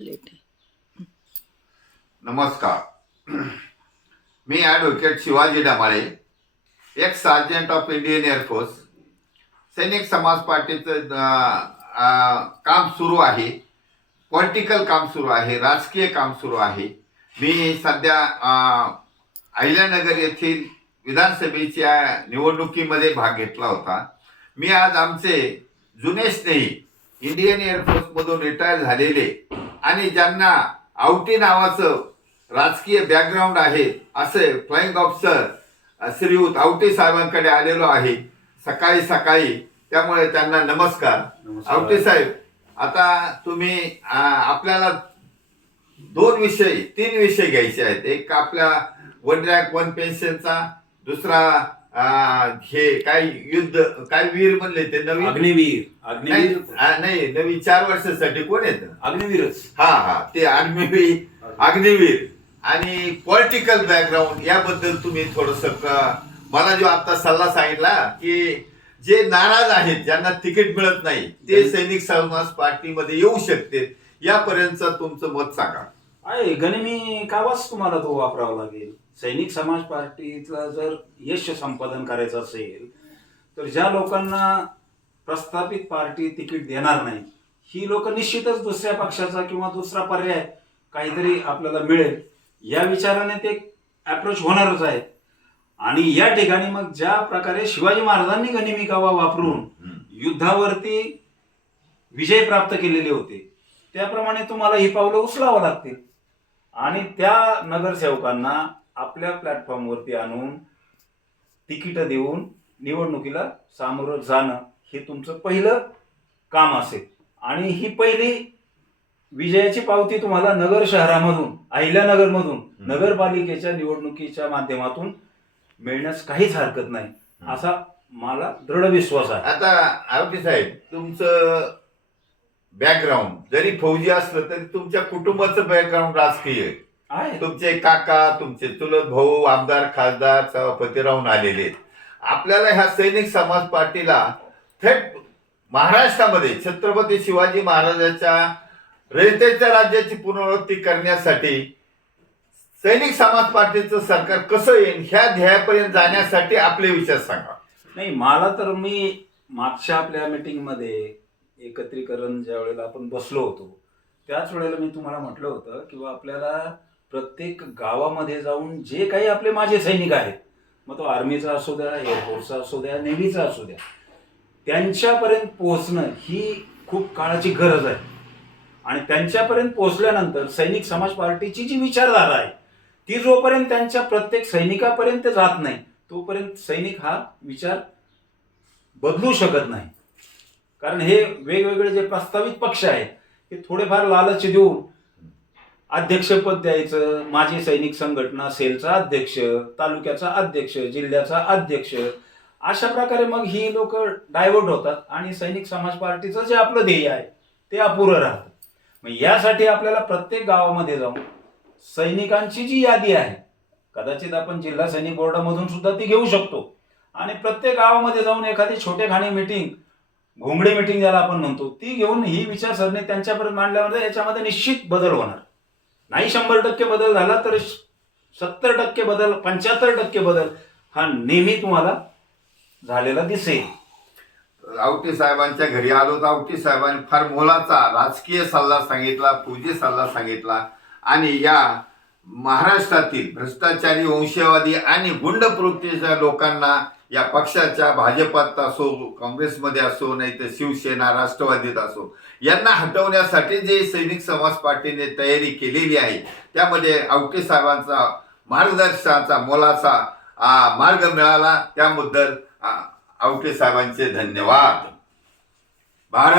Late नमस्कार. मी advocate Shivaji Damale एक sergeant of Indian air force सैनिक समाज पार्टीचं काम सुरू आहे. पॉलिटिकल काम सुरू आहे राजकीय काम सुरू आहे. मी सध्या अहिल्यानगर येथील विधानसभेच्या निवडणुकीमध्ये भाग घेतला होता. मी आज आमचे जुने स्नेही इंडियन एअरफोर्समधून रिटायर झालेले आणि ज्यांना आवटी नावाचं राजकीय बॅकग्राऊंड आहे असे फ्लाइंग ऑफिसर श्रीयुत आवटे साहेबांकडे आलेलो आहे सकाळी सकाळी. त्यामुळे त्यांना नमस्कार. आवटे साहेब आता तुम्ही आपल्याला दोन विषय तीन विषय घ्यायचे आहेत. एक आपल्या वन रँक वन पेन्शनचा दुसरा हे काय युद्ध काय वीर म्हणले ते नवीन? अग्निवीर. नाही अग्निवीर आ, नाही नवीन चार वर्षासाठी कोण येत? अग्निवीरच. हा हा ते अग्निवीर अग्निवीर. आणि पॉलिटिकल बॅकग्राऊंड याबद्दल तुम्ही थोडस मला जो आता सल्ला सांगितला की जे नाराज आहेत ज्यांना तिकीट मिळत नाही ते सैनिक समाज पार्टीमध्ये येऊ शकते. यापर्यंत तुमचं मत सांगा. आहे गनिमी कावाच तुम्हाला तो वापरावा लागेल? सैनिक समाज पार्टीला जर यश संपादन करायचं असेल तर ज्या लोकांना प्रस्थापित पार्टी तिकीट देणार नाही ही लोक निश्चितच दुसऱ्या पक्षाचा किंवा दुसरा पर्याय काहीतरी आपल्याला मिळेल. या विचाराने ते अप्रोच होणारच आहे आणि या ठिकाणी मग ज्या प्रकारे शिवाजी महाराजांनी गनिमी कावा वापरून युद्धावरती विजय प्राप्त केलेले होते त्याप्रमाणे तुम्हाला ही पावलं उचलावं लागतील. आणि त्या नगरसेवकांना आपल्या प्लॅटफॉर्मवरती आणून तिकीट देऊन निवडणुकीला सामोरं जाणं हे तुमचं पहिलं काम असेल. आणि ही पहिली विजयाची पावती तुम्हाला नगर शहरामधून अहिल्यानगरमधून नगरपालिकेच्या निवडणुकीच्या माध्यमातून मिळण्यास काहीच हरकत नाही असा मला दृढ विश्वास आहे. आता आवटी साहेब तुमचं बॅकग्राऊंड जरी फौजी असलं तरी तुमच्या कुटुंबाचं बॅकग्राऊंड राजकीय आहे. आहे तुमचे काका तुमचे चुलत भाऊ आमदार खासदार सभापती राहून आलेले आहेत. आपल्याला ह्या सैनिक समाज पार्टीला थेट महाराष्ट्रामध्ये छत्रपती शिवाजी महाराजाच्या रयतेच्या राज्याची पुनरावृत्ती करण्यासाठी सैनिक समाज पार्टीचं सरकार कसं येईल ह्या ध्येयापर्यंत जाण्यासाठी आपले विचार सांगा. नाही मला तर मी मागच्या आपल्या मीटिंगमध्ये एकत्रीकरण ज्या वेळेला आपण बसलो होतो त्याच वेळेला मी तुम्हाला म्हटलं होतं किंवा आपल्याला प्रत्येक गावामध्ये जाऊन जे काही आपले माझे सैनिक आहेत मग तो आर्मीचा असू द्या एअरफोर्सचा असू द्या नेव्हीचा असू द्या त्यांच्यापर्यंत पोहोचणं ही खूप काळाची गरज आहे. आणि त्यांच्यापर्यंत पोहोचल्यानंतर सैनिक समाज पार्टीची जी विचारधारा आहे ती जोपर्यंत त्यांच्या प्रत्येक सैनिकापर्यंत जात नाही तोपर्यंत सैनिक हा विचार बदलू शकत नाही. कारण हे वेगवेगळे जे प्रस्तावित पक्ष आहेत हे थोडेफार लालच देऊन अध्यक्षपद द्यायचं माजी सैनिक संघटना सेलचा अध्यक्ष तालुक्याचा अध्यक्ष जिल्ह्याचा अध्यक्ष अशा प्रकारे मग ही लोक डायव्हर्ट होतात आणि सैनिक समाज पार्टीचं जे आपलं ध्येय आहे ते अपुरं राहतं. मग यासाठी आपल्याला प्रत्येक गावामध्ये जाऊन सैनिकांची जी यादी आहे कदाचित आपण जिल्हा सैनिक बोर्डामधून सुद्धा ती घेऊ शकतो. आणि प्रत्येक गावामध्ये जाऊन एखादी छोटेखानी मिटिंग घोंगडी मिटिंग ज्याला आपण म्हणतो ती घेऊन ही विचारसरणी त्यांच्यापर्यंत मांडल्यामध्ये याच्यामध्ये निश्चित बदल होणार. नाही शंभर टक्के बदल झाला तर सत्तर टक्के बदल पंच्याहत्तर टक्के बदल हा नेहमी तुम्हाला झालेला दिसेल. आवटी साहेबांच्या घरी आलो तर आवटी साहेबांनी फार मोलाचा राजकीय सल्ला सांगितला पूजे सल्ला सांगितला. आणि या महाराष्ट्रातील भ्रष्टाचारी वंशवादी आणि गुंड प्रवृत्तीच्या लोकांना या पक्षाच्या भाजपात असो काँग्रेसमध्ये असो नाही तर शिवसेना राष्ट्रवादीत असो यांना हटवण्यासाठी जे सैनिक समाज पार्टीने तयारी केलेली आहे त्यामध्ये आवटे साहेबांचा मार्गदर्शनाचा मोलाचा मार्ग मिळाला त्याबद्दल आ, आवटे साहेबांचे धन्यवाद. भारत